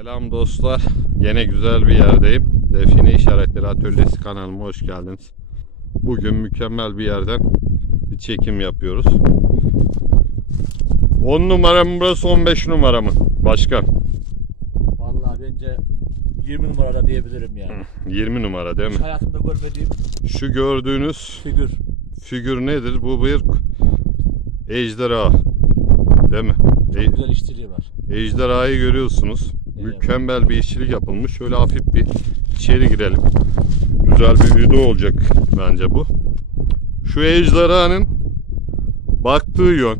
Selam dostlar. Gene güzel bir yerdeyim. Define İşaretleri Atölyesi kanalıma hoş geldiniz. Bugün mükemmel bir yerden bir çekim yapıyoruz. 10 numara mı burası 15 numara mı? Başkan. Vallahi bence 20 numarada diyebilirim yani. 20 numara değil mi? Hiç hayatımda görmediğim Şu gördüğünüz figür. figür nedir? Bu bir ejderha. Değil mi? E- Çok güzel işçiliği var. Ejderhayı görüyorsunuz. Mükemmel bir işçilik yapılmış. Şöyle hafif bir içeri girelim. Güzel bir video olacak bence bu. Şu ejderhanın baktığı yön.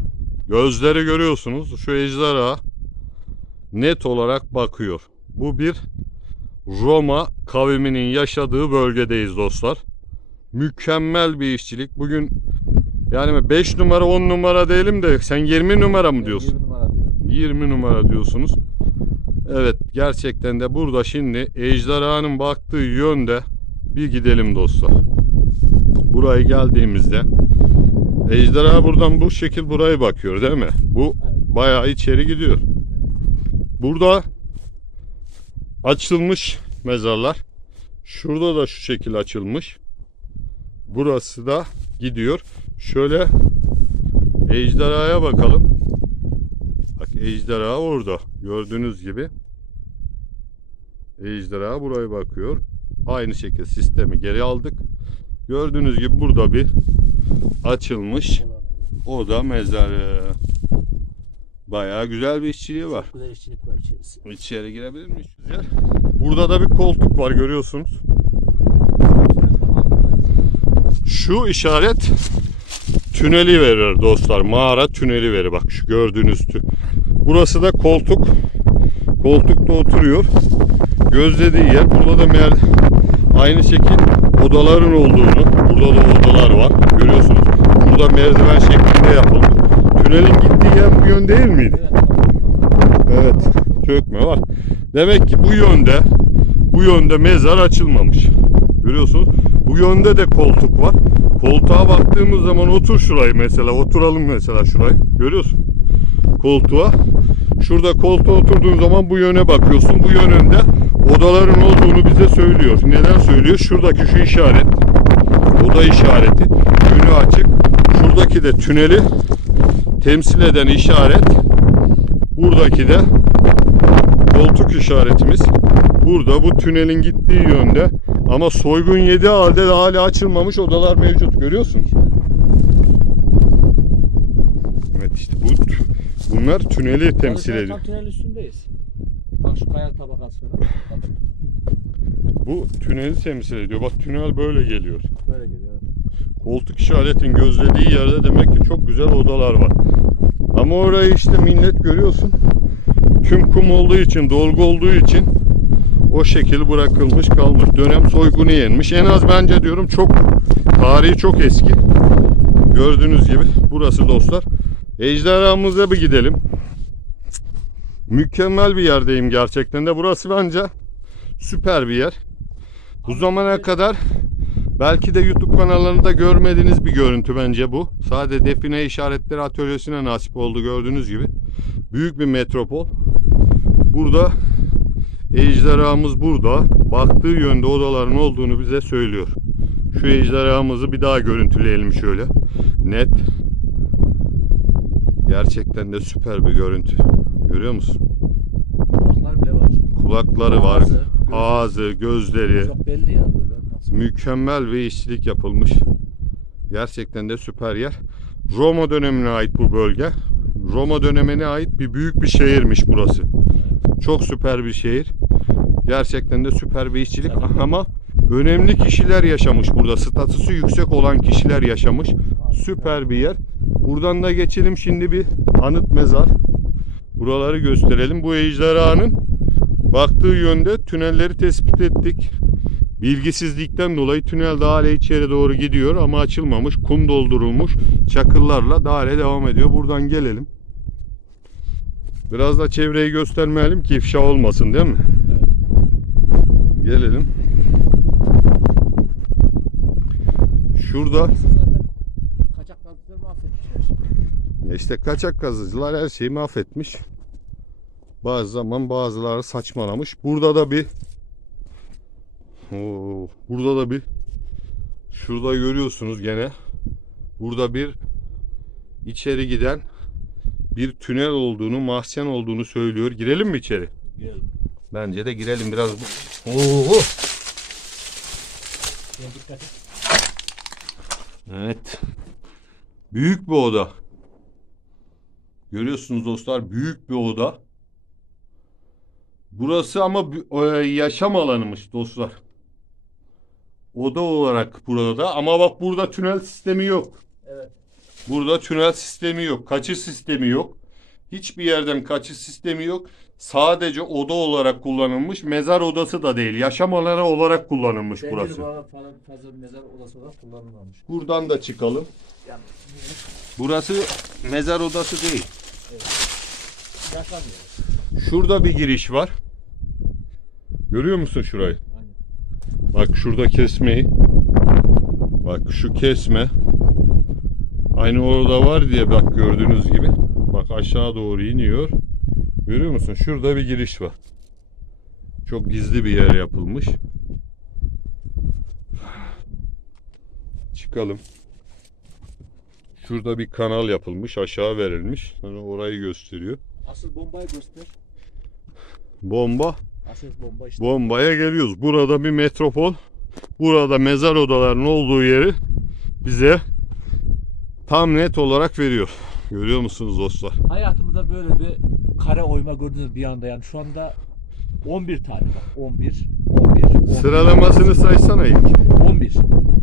Gözleri görüyorsunuz. Şu ejderha net olarak bakıyor. Bu bir Roma kavminin yaşadığı bölgedeyiz dostlar. Mükemmel bir işçilik. Bugün yani 5 numara 10 numara diyelim de sen 20 numara mı diyorsun? 20 numara diyorum. 20 numara diyorsunuz. Evet gerçekten de burada şimdi ejderhanın baktığı yönde bir gidelim dostlar. Buraya geldiğimizde ejderha buradan bu şekil buraya bakıyor değil mi? Bu bayağı içeri gidiyor. Burada açılmış mezarlar. Şurada da şu şekil açılmış. Burası da gidiyor. Şöyle ejderhaya bakalım. Bak ejderha orada. Gördüğünüz gibi. Ejderha buraya bakıyor. Aynı şekilde sistemi geri aldık. Gördüğünüz gibi burada bir açılmış. O da mezarı. Bayağı güzel bir işçiliği var. Çok güzel işçilik var içerisi. İçeri girebilir miyiz? Güzel. Burada da bir koltuk var görüyorsunuz. Şu işaret tüneli verir dostlar. Mağara tüneli verir. Bak şu gördüğünüz tü. Burası da koltuk. Koltukta oturuyor. Gözlediği yer. Burada da mer aynı şekil odaların olduğunu. Burada da odalar var. Görüyorsunuz. Burada merdiven şeklinde yapılmış. Tünelin gittiği yer bu yön değil miydi? Evet. Çökme var. Demek ki bu yönde bu yönde mezar açılmamış. Görüyorsunuz. Bu yönde de koltuk var. Koltuğa baktığımız zaman otur şurayı mesela. Oturalım mesela şurayı. Görüyorsun. Koltuğa. Şurada koltuğa oturduğun zaman bu yöne bakıyorsun. Bu yönünde odaların olduğunu bize söylüyor. Neden söylüyor? Şuradaki şu işaret. Oda işareti. Yönü açık. Şuradaki de tüneli temsil eden işaret. Buradaki de koltuk işaretimiz. Burada bu tünelin gittiği yönde ama soygun yedi halde de hala açılmamış odalar mevcut görüyorsun. Evet işte bu bunlar tüneli temsil ediyor. Tünel üstündeyiz. Şu kaya tabakası falan. Bak, Bu tüneli temsil ediyor. Bak tünel böyle geliyor. Böyle geliyor. Koltuk işaretin gözlediği yerde demek ki çok güzel odalar var. Ama orayı işte millet görüyorsun. Tüm kum olduğu için, dolgu olduğu için o şekil bırakılmış kalmış. Dönem soygunu yenmiş. En az bence diyorum çok tarihi çok eski. Gördüğünüz gibi burası dostlar. Ejderhamıza bir gidelim. Mükemmel bir yerdeyim gerçekten de. Burası bence süper bir yer. Bu zamana kadar Belki de YouTube kanallarında görmediğiniz bir görüntü bence bu. Sadece Define İşaretleri Atölyesi'ne nasip oldu gördüğünüz gibi. Büyük bir metropol. Burada ejderhamız burada. Baktığı yönde odaların olduğunu bize söylüyor. Şu ejderhamızı bir daha görüntüleyelim şöyle. Net. Gerçekten de süper bir görüntü. Görüyor musun? Kulakları var, Ağzı, gözleri. Çok belli ya? Mükemmel bir işçilik yapılmış. Gerçekten de süper yer. Roma dönemine ait bu bölge. Roma dönemine ait bir büyük bir şehirmiş burası. Çok süper bir şehir. Gerçekten de süper bir işçilik ama önemli kişiler yaşamış burada. Statüsü yüksek olan kişiler yaşamış. Süper bir yer. Buradan da geçelim şimdi bir anıt mezar. Buraları gösterelim. Bu ejderhanın baktığı yönde tünelleri tespit ettik. Bilgisizlikten dolayı tünel hala içeri doğru gidiyor ama açılmamış. Kum doldurulmuş. Çakıllarla hala devam ediyor. Buradan gelelim. Biraz da çevreyi göstermeyelim ki ifşa olmasın değil mi? Evet. Gelelim. Şurada kaçak kazıkları mahvetmişler. işte kaçak kazıcılar her şeyi mahvetmiş. Bazı zaman bazıları saçmalamış. Burada da bir Oo, burada da bir şurada görüyorsunuz gene burada bir içeri giden bir tünel olduğunu, mahzen olduğunu söylüyor. Girelim mi içeri? Girelim. Bence de girelim biraz. bu- Oo. Evet. Büyük bir oda. Görüyorsunuz dostlar büyük bir oda. Burası ama e, yaşam alanımış dostlar. Oda olarak burada ama bak burada tünel sistemi yok. Evet. Burada tünel sistemi yok. Kaçış sistemi yok. Hiçbir yerden kaçış sistemi yok. Sadece oda olarak kullanılmış. Mezar odası da değil. Yaşam alanı olarak kullanılmış Bence burası. falan fazla mezar odası olarak kullanılmamış. Buradan da çıkalım. Yani Burası mezar odası değil. yaşamıyor. Şurada bir giriş var. Görüyor musun şurayı? Bak şurada kesmeyi. Bak şu kesme. Aynı orada var diye bak gördüğünüz gibi. Bak aşağı doğru iniyor. Görüyor musun? Şurada bir giriş var. Çok gizli bir yer yapılmış. Çıkalım. Şurada bir kanal yapılmış, aşağı verilmiş. Sonra orayı gösteriyor. Asıl bombayı göster. Bomba Asıl bomba işte. Bombaya geliyoruz. Burada bir metropol. Burada mezar odalarının olduğu yeri bize tam net olarak veriyor. Görüyor musunuz dostlar? Hayatımda böyle bir kare oyma gördünüz bir anda yani şu anda 11 tane bak 11 11 11, Sıralamasını saysana ilk. 11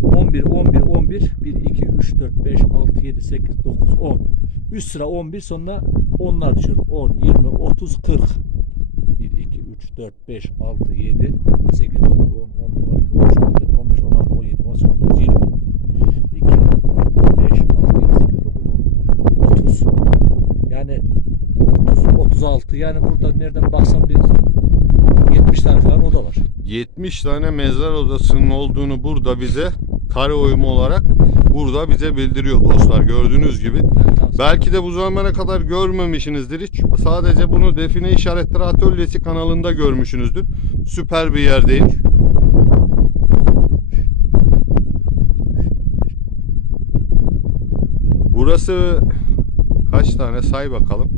11 11 11 1 2 3 4 5 6 7 8 9 10 üst sıra 11 sonra onlar düşüyor 10 20 30 40 1 2 3 4 5 6 7 8 9 10 11 12 13 14 15 16 17 18 19 20 2 4 5 6 7 8 9 10 30 yani 30 36 yani burada nereden baksan bir 70 tane falan oda var. 70 tane mezar odasının olduğunu burada bize kare oyma olarak burada bize bildiriyor dostlar. Gördüğünüz gibi. Belki de bu zamana kadar görmemişsinizdir hiç. Sadece bunu Define İşaretleri Atölyesi kanalında görmüşsünüzdür. Süper bir yerdeyim. Burası kaç tane say bakalım.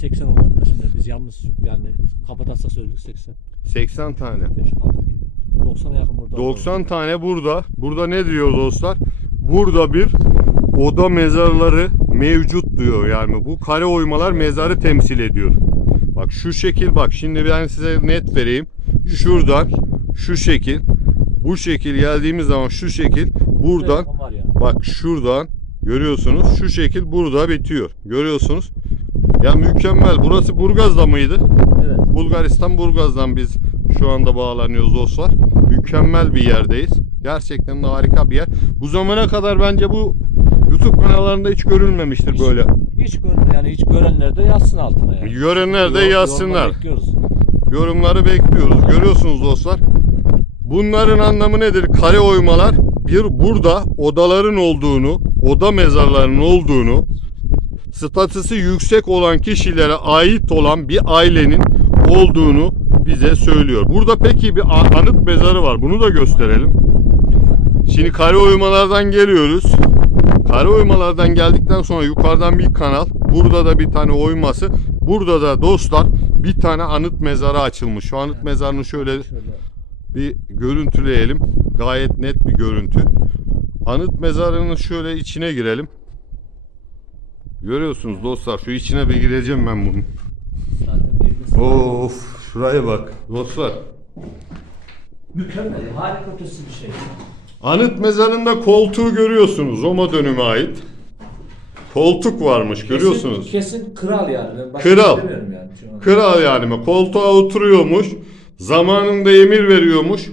80 oldu hatta şimdi biz yalnız yani kapatarsa söyledik 80 80 tane. 5 6 7 90'a yakın burada 90 tane burada. Burada ne diyor dostlar? Burada bir oda mezarları mevcut diyor. Yani bu kare oymalar mezarı temsil ediyor. Bak şu şekil bak şimdi ben size net vereyim. Şuradan şu şekil bu şekil geldiğimiz zaman şu şekil buradan. Bak şuradan görüyorsunuz şu şekil burada bitiyor. Görüyorsunuz. Ya mükemmel. Burası Burgaz'da mıydı? Evet. Bulgaristan Burgaz'dan biz şu anda bağlanıyoruz dostlar. Mükemmel bir yerdeyiz. Gerçekten de harika bir yer. Bu zamana kadar bence bu YouTube kanallarında hiç görülmemiştir Hiç. böyle. Hiç gör yani hiç görenler de yazsın altına yani. Görenler de yazsınlar. bekliyoruz. Yorumları bekliyoruz. Görüyorsunuz dostlar. Bunların anlamı nedir? Kare oymalar bir burada odaların olduğunu, oda mezarlarının olduğunu, statüsü yüksek olan kişilere ait olan bir ailenin olduğunu bize söylüyor. Burada peki bir anıt mezarı var. Bunu da gösterelim. Şimdi kare oymalardan geliyoruz. Kare oymalardan geldikten sonra yukarıdan bir kanal. Burada da bir tane oyması. Burada da dostlar bir tane anıt mezarı açılmış. Şu anıt mezarını şöyle bir görüntüleyelim. Gayet net bir görüntü. Anıt mezarının şöyle içine girelim. Görüyorsunuz dostlar şu içine bir gireceğim ben bunun. Of şuraya bak dostlar. mükemmel. Harika bir şey. Anıt mezarında koltuğu görüyorsunuz. Roma dönümü ait. Koltuk varmış görüyorsunuz. Kesin, kesin kral yani. Başka Kral. yani şu an. Kral yani mi? Koltuğa oturuyormuş. Zamanında emir veriyormuş.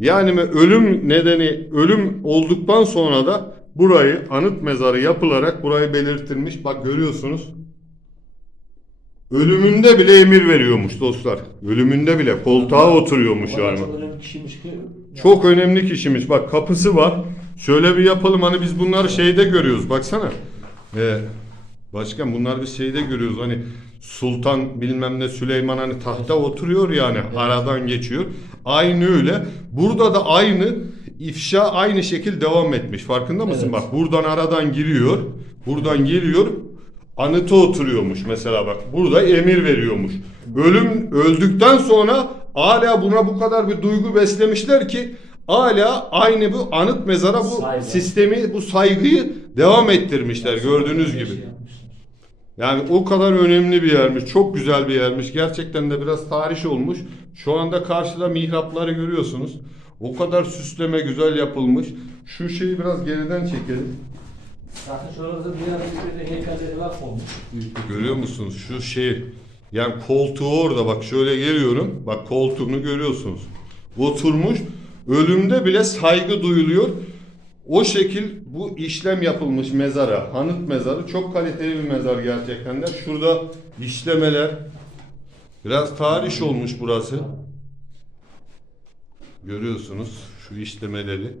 Yani mi ölüm nedeni ölüm olduktan sonra da burayı anıt mezarı yapılarak burayı belirtilmiş. Bak görüyorsunuz. Ölümünde bile emir veriyormuş dostlar. Ölümünde bile koltuğa oturuyormuş yani. Çok önemli kişiymiş ki. Çok önemli kişiymiş. Bak kapısı var. Şöyle bir yapalım. Hani biz bunları şeyde görüyoruz. Baksana. Ee, başkan bunlar biz şeyde görüyoruz. Hani Sultan bilmem ne Süleyman hani tahta oturuyor yani aradan geçiyor. Aynı öyle. Burada da aynı ifşa aynı şekil devam etmiş. Farkında mısın? Evet. Bak buradan aradan giriyor. Buradan geliyor. Anıta oturuyormuş mesela bak. Burada emir veriyormuş. Ölüm öldükten sonra hala buna bu kadar bir duygu beslemişler ki hala aynı bu anıt mezara bu Saygı. sistemi, bu saygıyı devam ettirmişler gördüğünüz gibi. Yani o kadar önemli bir yermiş. Çok güzel bir yermiş. Gerçekten de biraz tarih olmuş. Şu anda karşıda mihrapları görüyorsunuz. O kadar süsleme güzel yapılmış. Şu şeyi biraz geriden çekelim. Zaten şurada bir böyle heykelleri var büyük. Görüyor musunuz? Şu şey yani koltuğu orada bak şöyle geliyorum. Bak koltuğunu görüyorsunuz. Oturmuş. Ölümde bile saygı duyuluyor. O şekil bu işlem yapılmış mezara. Hanıt mezarı. Çok kaliteli bir mezar gerçekten de. Şurada işlemeler. Biraz tarih olmuş burası. Görüyorsunuz şu işlemeleri.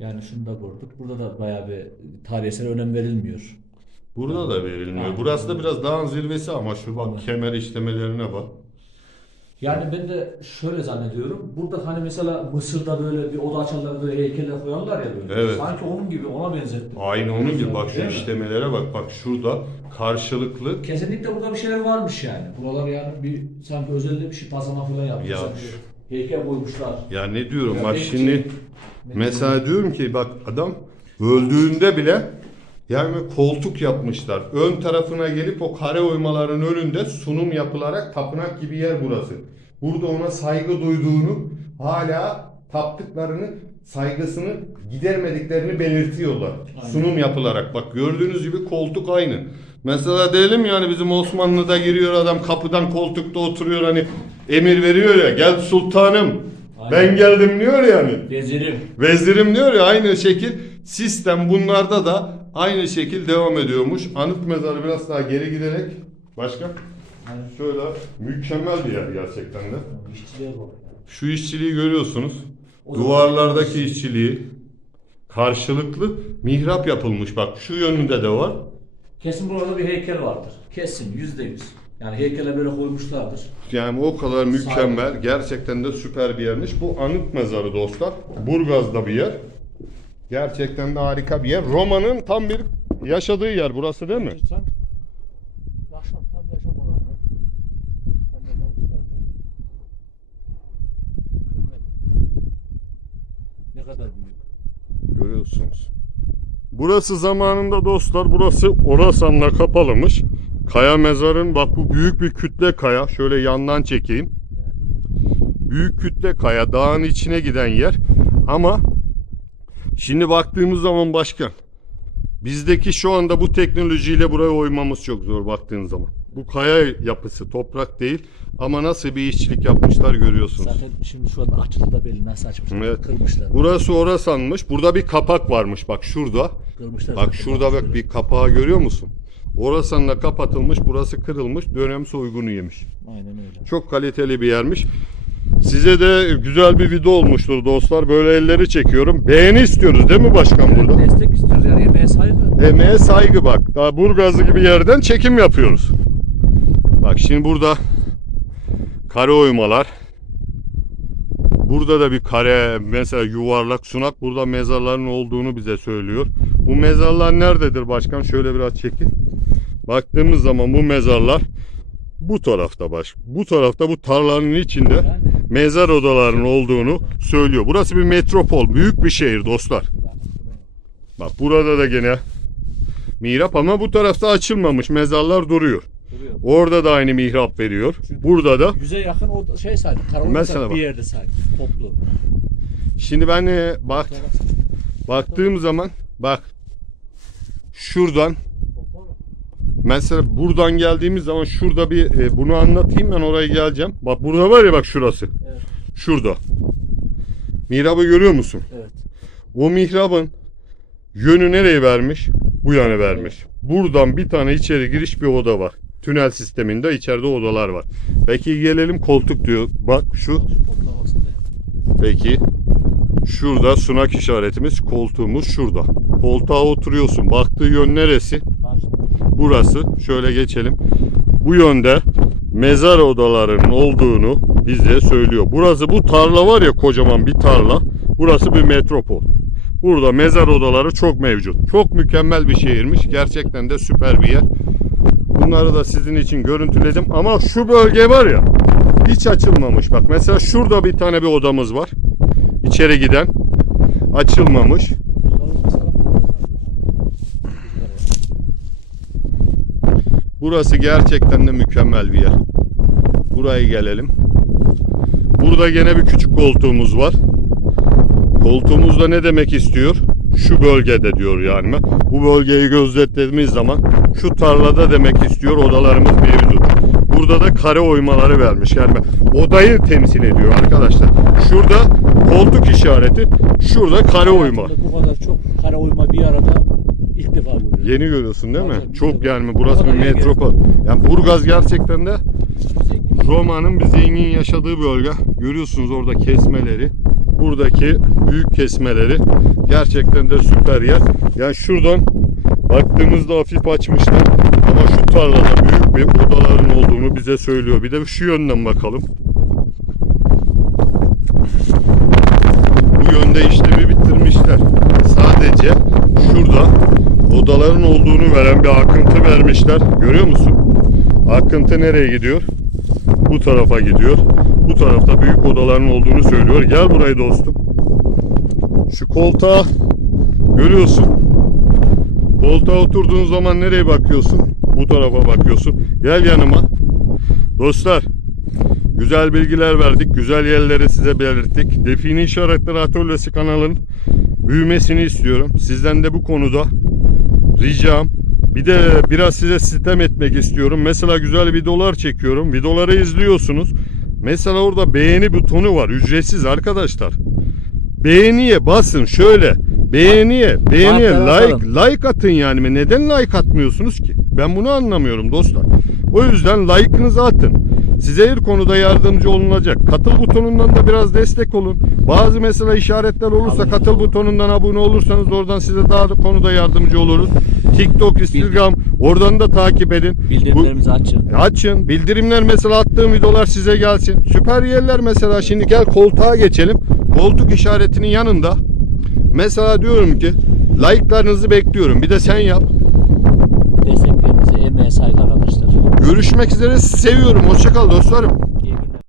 Yani şunu da gördük. Burada da bayağı bir tarihsel önem verilmiyor. Burada da verilmiyor. Aynen. Burası da biraz dağın zirvesi ama şu bak kemer işlemelerine bak. Yani ben de şöyle zannediyorum. Burada hani mesela Mısır'da böyle bir oda açarlar böyle heykeller koyarlar ya böyle. Evet. Sanki onun gibi ona benzettim. Aynı onun gibi bak şu işlemelere bak. Bak şurada karşılıklı Kesinlikle burada bir şeyler varmış yani. Buralar yani bir sanki özelde bir şey pazarlama falan yapmışlar. Ya Heykel koymuşlar. ya ne diyorum Ya bak şimdi mesela diyorum ki bak adam öldüğünde bile yani koltuk yapmışlar. Ön tarafına gelip o kare oymaların önünde sunum yapılarak tapınak gibi yer burası. Burada ona saygı duyduğunu hala taptıklarını saygısını gidermediklerini belirtiyorlar. Aynen. Sunum yapılarak. Bak gördüğünüz gibi koltuk aynı. Mesela diyelim yani bizim Osmanlı'da giriyor adam kapıdan koltukta oturuyor hani emir veriyor ya gel sultanım ben geldim diyor yani. Vezirim. Vezirim diyor ya aynı şekil sistem bunlarda da aynı şekil devam ediyormuş. Anıt mezarı biraz daha geri giderek başka Yani şöyle mükemmel bir yer gerçekten de. işçiliğe bak. Şu işçiliği görüyorsunuz. O Duvarlardaki işçiliği karşılıklı mihrap yapılmış. Bak şu yönünde de var. Kesin burada bir heykel vardır. Kesin yüzde yüz. Yani heykele böyle koymuşlardır. Yani o kadar mükemmel. Gerçekten de süper bir yermiş. Bu anıt mezarı dostlar. Burgaz'da bir yer. Gerçekten de harika bir yer. Roma'nın tam bir yaşadığı yer burası değil mi? Sen yaşam tam yaşam alanı. Ne kadar büyük. Görüyorsunuz. Burası zamanında dostlar burası Orasan'la kapalımış. Kaya mezarın bak bu büyük bir kütle kaya. Şöyle yandan çekeyim. Büyük kütle kaya dağın içine giden yer. Ama şimdi baktığımız zaman başka. Bizdeki şu anda bu teknolojiyle buraya oymamız çok zor baktığın zaman. Bu kaya yapısı toprak değil ama nasıl bir işçilik yapmışlar görüyorsunuz. Zaten şimdi şu an açıldı da belli nasıl açmışlar. Evet. Kırmışlar. Burası Orasan'mış. Burada bir kapak varmış bak şurada. Kırmışlar. Bak şurada bak bir kapağı görüyor musun? Orasan'la kapatılmış, burası kırılmış, dönem soygunu yemiş. Aynen öyle. Çok kaliteli bir yermiş. Size de güzel bir video olmuştur dostlar. Böyle elleri çekiyorum. Beğeni istiyoruz değil mi başkan burada? Destek istiyoruz yani emeğe saygı. Emeğe saygı bak. Daha Burgazı gibi yerden çekim yapıyoruz. Bak şimdi burada kare oymalar. Burada da bir kare mesela yuvarlak sunak burada mezarların olduğunu bize söylüyor. Bu mezarlar nerededir başkan? Şöyle biraz çekin. Baktığımız zaman bu mezarlar bu tarafta baş. Bu tarafta bu tarlanın içinde mezar odalarının olduğunu söylüyor. Burası bir metropol, büyük bir şehir dostlar. Bak burada da gene mihrap ama bu tarafta açılmamış mezarlar duruyor. duruyor. Orada da aynı mihrap veriyor. Burada da. Yüze yakın o şey. Karanlık Mesela bir yerde sanki. Toplu. Şimdi ben e, bak baktığım zaman bak şuradan mesela buradan geldiğimiz zaman şurada bir e, bunu anlatayım ben oraya geleceğim. Bak burada var ya bak şurası. Evet. Şurada. Mihrabı görüyor musun? Evet. O mihrabın yönü nereye vermiş? Bu yana vermiş. Buradan bir tane içeri giriş bir oda var. Tünel sisteminde içeride odalar var. Peki gelelim koltuk diyor. Bak şu. Peki şurada sunak işaretimiz koltuğumuz şurada. Koltuğa oturuyorsun. Baktığı yön neresi? Burası. Şöyle geçelim. bu yönde mezar odalarının olduğunu bize söylüyor. Burası bu tarla var ya kocaman bir tarla. Burası bir metropol. Burada mezar odaları çok mevcut. Çok mükemmel bir şehirmiş. Gerçekten de süper bir yer. Bunları da sizin için görüntüledim. Ama şu bölge var ya hiç açılmamış. Bak mesela şurada bir tane bir odamız var. İçeri giden açılmamış. Burası gerçekten de mükemmel bir yer. Buraya gelelim. Burada gene bir küçük koltuğumuz var. Koltuğumuz da ne demek istiyor? Şu bölgede diyor yani. Bu bölgeyi gözetlediğimiz zaman şu tarlada demek istiyor odalarımız mevcut. Burada da kare oymaları vermiş. Yani odayı temsil ediyor arkadaşlar. Şurada koltuk işareti, şurada kare oyma. Bu kadar çok kare oyma bir arada ilk defa görüyorum. Yeni görüyorsun değil mi? Tabii, Çok tabii. yani burası bir metropol. Yani Burgaz gerçekten de Zengin. Roma'nın bir zengin yaşadığı bölge. Görüyorsunuz orada kesmeleri. Buradaki büyük kesmeleri. Gerçekten de süper yer. Yani şuradan baktığımızda hafif açmışlar. Ama şu tarlada büyük bir odaların olduğunu bize söylüyor. Bir de şu yönden bakalım. Bu yönde işlemi bitirmişler. Sadece şurada odaların olduğunu veren bir akıntı vermişler. Görüyor musun? Akıntı nereye gidiyor? Bu tarafa gidiyor. Bu tarafta büyük odaların olduğunu söylüyor. Gel buraya dostum. Şu koltuğa görüyorsun. Koltuğa oturduğun zaman nereye bakıyorsun? Bu tarafa bakıyorsun. Gel yanıma. Dostlar, güzel bilgiler verdik. Güzel yerleri size belirttik. Define İşaretleri Atölyesi kanalının büyümesini istiyorum. Sizden de bu konuda ricam bir de biraz size sistem etmek istiyorum. Mesela güzel videolar çekiyorum. Videoları izliyorsunuz. Mesela orada beğeni butonu var. Ücretsiz arkadaşlar. Beğeniye basın şöyle. Beğeniye, beğeniye Like like, atın yani. Neden like atmıyorsunuz ki? Ben bunu anlamıyorum dostlar. O yüzden like'ınızı atın. Size her konuda yardımcı olunacak. Katıl butonundan da biraz destek olun. Bazı mesela işaretler olursa katıl butonundan abone olursanız oradan size daha da konuda yardımcı oluruz. TikTok, Instagram oradan da takip edin. Bildirimlerimizi açın. Açın. Bildirimler mesela attığım videolar size gelsin. Süper yerler mesela şimdi gel koltuğa geçelim. Koltuk işaretinin yanında mesela diyorum ki like'larınızı bekliyorum. Bir de sen yap. Desteklerinize emeğe saygı arkadaşlar. Görüşmek üzere. Seviyorum. Hoşçakal dostlarım.